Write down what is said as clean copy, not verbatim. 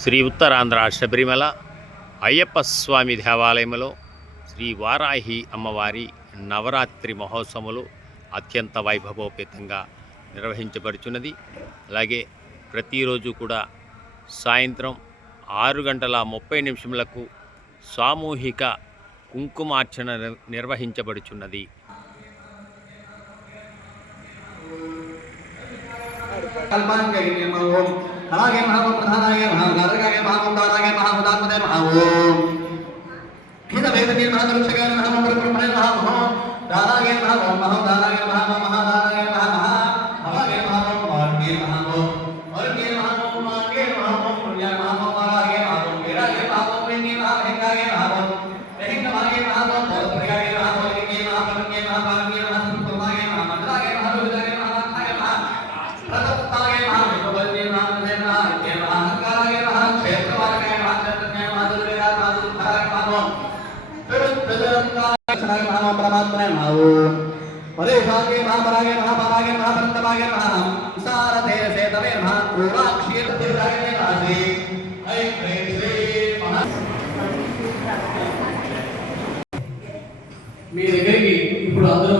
శ్రీ ఉత్తరాంధ్ర శబరిమల అయ్యప్ప స్వామి దేవాలయంలో శ్రీ వారాహి అమ్మవారి నవరాత్రి మహోత్సవములు అత్యంత వైభవోపేతంగా నిర్వహించబడుచున్నది. అలాగే ప్రతిరోజు కూడా సాయంత్రం 6:30 సామూహిక కుంకుమార్చన నిర్వహించబడుచున్నది. అలాగే మహాప్రధానాయ మహాగారకాయ మహామందారాయ మహాముదాత్మదే మహావో హితవేదకే మహాదరుషకాయ మహామంత్రబ్రహ్మణే మహామహో దారాయ మహామో మహోదారాయ మహామో మహాదారాయ మహామహ అలాగే మహామో మార్గే మహామో వర్గే మహామో మార్గే మహామో పుణ్యాయ మహామో వారాయ మహామో వీరాయ మహామో వెంగే మహాభంగాయ మహామో వెంగమాయ మహామో పౌత్రగాయ మహామో లింగే మహాపరంగే మహాపారంగే మహాసంప్రదాయ మహామంత్రాయ మహారుదాయ మహాకాయ మహా ప్రదత్తాయ మహావిభవల్యే మహామదే మహాకే మహాకాయ మహాక్షేత్రవారకాయ మహాక్షేత్రజ్ఞాయ మహాదుర్వేద మహాదుర్ధారాయ మహామో త్రివిధంతాయ మహా పరమాత్మనే మహో పరేషాగే మహాపరాగే మహాపారాగే మహాపరంతమాగే మహా విసారతే సేతవే మహా క్రూరాక్షీర్తిరాగే మహాశ్రీ ఐ ప్రేమ శ్రీ మహా మీ దగ్గరికి ఇప్పుడు అందరూ